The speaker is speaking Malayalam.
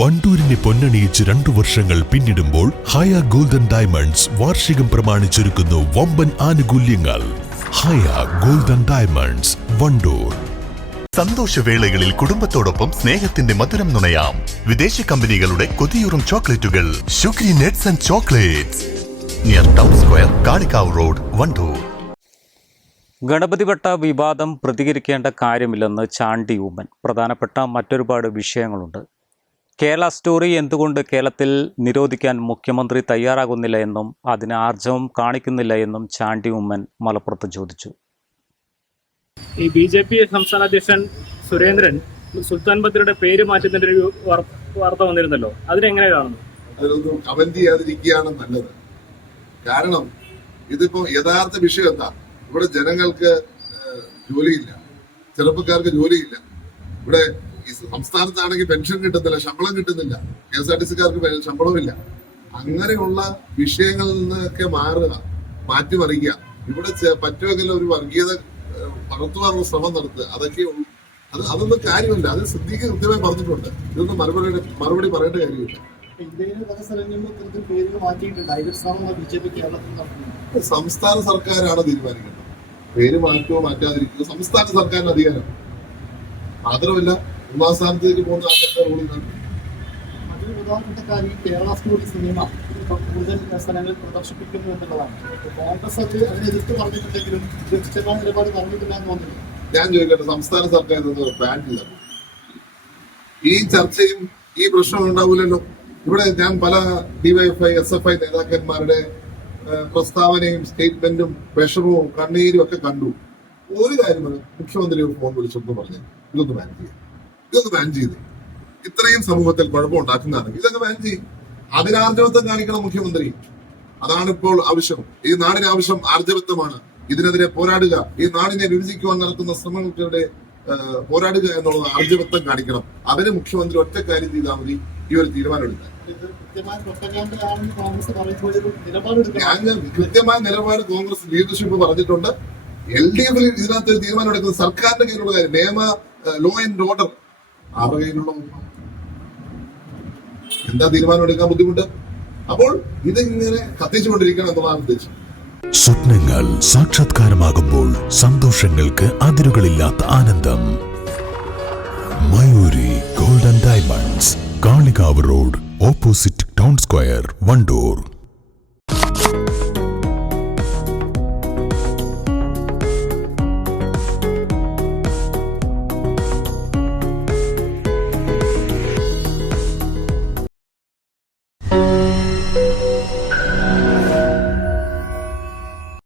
വണ്ടൂരിനെ പൊന്നണിയിച്ച് രണ്ടു വർഷങ്ങൾ പിന്നിടുമ്പോൾ ഹയ ഗോൾഡൻ ഡയമണ്ട്സ് വാർഷികം പ്രമാണിച്ചൊരുക്കുന്നു വമ്പൻ ആനുകൂല്യങ്ങൾ. Haya golden diamonds Wandoor. സന്തോഷവേളകളിൽ കുടുംബത്തോടൊപ്പം സ്നേഹത്തിന്റെ മധുരം നുണയാം. വിദേശ കമ്പനികളുടെ കൊതിയൂറും ചോക്ലേറ്റുകൾ. Sugary nuts and chocolates. Near town square Kalikavu road Wandoor. ഗണപതിവട്ട വിവാദം പ്രതികരിക്കേണ്ട കാര്യമില്ലെന്ന് ചാണ്ടി ഉമ്മൻ പ്രധാനപ്പെട്ട മറ്റൊരുപാട് വിഷയങ്ങളുണ്ട്. കേരള സ്റ്റോറി എന്തുകൊണ്ട് കേരളത്തിൽ നിരോധിക്കാൻ മുഖ്യമന്ത്രി തയ്യാറാകുന്നില്ല എന്നും അതിന് ആർജവം കാണിക്കുന്നില്ല എന്നും ചാണ്ടി ഉമ്മൻ മലപ്പുറത്ത് ചോദിച്ചു. ഈ ബി ജെ പി സംസ്ഥാന അധ്യക്ഷൻ സുരേന്ദ്രൻ സുൽത്താൻ ബദ്രയുടെ പേര് മാറ്റുന്നതിന്റെ ഒരു വാർത്ത വന്നിരുന്നല്ലോ. അതിനെങ്ങനെ കാണുന്നു? അതിലൊന്നും കമന്റ് ചെയ്യാതിരിക്കുകയാണ് നല്ലത്. കാരണം ഇതിപ്പോ യഥാർത്ഥ വിഷയം എന്താ? ഇവിടെ ജനങ്ങൾക്ക് ജോലിയില്ല. ചെറുപ്പക്കാർക്ക് ജോലിയില്ല. ഇവിടെ ഈ സംസ്ഥാനത്താണെങ്കിൽ പെൻഷൻ കിട്ടുന്നില്ല ശമ്പളം കിട്ടുന്നില്ല. കെ എസ് ആർ ടി സിക്കാർക്ക് ശമ്പളമില്ല. അങ്ങനെയുള്ള വിഷയങ്ങളിൽ നിന്നൊക്കെ മാറുക മാറ്റിമറിക്കുക. ഇവിടെ പറ്റുമെങ്കിൽ ഒരു വർഗീയത വളർത്തുവാനുള്ള ശ്രമം നടത്തുക. അതൊക്കെ അത് അതൊന്നും കാര്യമില്ല. അത് സിദ്ദീഖ് കൃത്യമായി പറഞ്ഞിട്ടുണ്ട്. ഇതൊന്നും മറുപടി മറുപടി പറയേണ്ട കാര്യമില്ല. സംസ്ഥാന സർക്കാരാണ് തീരുമാനിക്കേണ്ടത്. പേര് മാറ്റുമോ മാറ്റാതിരിക്കുക സംസ്ഥാന സർക്കാരിന് അധികാരം. മാത്രമല്ല ഉമാസ്ഥാനത്തേക്ക് പോകുന്ന ആൾക്കാരുടെ കാണും അതിന് പ്രധാനപ്പെട്ട കാര്യം കേരള സ്റ്റോറി സിനിമ ഇപ്പം കൂടുതൽ സ്ഥലങ്ങളിൽ പ്രദർശിപ്പിക്കുന്നു എന്നുള്ളതാണ്. കോൺഗ്രസ് അത് അതിനെ എതിർത്ത് പറഞ്ഞിട്ടുണ്ടെങ്കിലും ഇത് കൃത്യമായ നിലപാട് പറഞ്ഞിട്ടില്ല എന്ന് തോന്നുന്നു ഞാൻ ചോദിക്കട്ടെ സംസ്ഥാന സർക്കാർ ഇതൊന്ന് ഈ ചർച്ചയും ഈ പ്രശ്നവും ഉണ്ടാവില്ലല്ലോ. ഇവിടെ ഞാൻ പല ഡിവൈഎഫ്ഐ എസ് എഫ് ഐ നേതാക്കന്മാരുടെ പ്രസ്താവനയും സ്റ്റേറ്റ്മെന്റും വിഷമവും കണ്ണീരും ഒക്കെ കണ്ടു. ഒരു കാര്യം മുഖ്യമന്ത്രി ഫോൺ വിളിച്ചൊന്ന് പറഞ്ഞു ഇതൊന്നും ബാൻ ചെയ്യും. ഇതൊന്ന് ബാൻ ചെയ്ത്. ഇത്രയും സമൂഹത്തിൽ കുഴപ്പമുണ്ടാക്കുന്നതാണെങ്കിൽ ഇതൊക്കെ ബാൻ ചെയ്യും. അതിനാർജവത്വം കാണിക്കണം മുഖ്യമന്ത്രി. അതാണ് ഇപ്പോൾ ആവശ്യം. ഈ നാടിന് ആവശ്യം ആർജവത്വമാണ് ഇതിനെതിരെ പോരാടുക. ഈ നാടിനെ വിഭജിക്കുവാൻ നടത്തുന്ന ശ്രമങ്ങൾക്കിടെ പോരാടുക എന്നുള്ളത് ആർജവത്വം കാണിക്കണം. അതിന് മുഖ്യമന്ത്രി ഒറ്റ കാര്യം ചെയ്താൽ മതി. ഈ ഒരു തീരുമാനം എടുക്കാൻ ഇത് കൃത്യമായ പ്രൊപ്പഗാൻഡയാണെന്ന് കോൺഗ്രസ് പറയുമ്പോൾ ഒരു നിലപാടെടുക്കണം ഞാൻ കൃത്യമായ നിലപാട് കോൺഗ്രസ് ലീഡർഷിപ്പ് പറഞ്ഞിട്ടുണ്ട്. എൽ ഡി എഫിൽ ഇതിനകത്ത് തീരുമാനം എടുക്കുന്നത് സർക്കാരിന്റെ കയ്യിലുള്ള കാര്യം. നിയമ ലോ ആൻഡ് ഓർഡർ ആരുടെ കയ്യിലുള്ള എന്താ തീരുമാനം എടുക്കാൻ ബുദ്ധിമുട്ട്? അപ്പോൾ ഇതിങ്ങനെ കത്തിച്ചുകൊണ്ടിരിക്കണം എന്നുള്ളതാണ് ഉദ്ദേശം. സ്വപ്നങ്ങൾ സാക്ഷാത്കാരമാകുമ്പോൾ സന്തോഷങ്ങൾക്ക് അതിരുകളില്ലാത്ത ആനന്ദം. Mayoori golden diamonds Kalikavu road opposite town square Wandoor.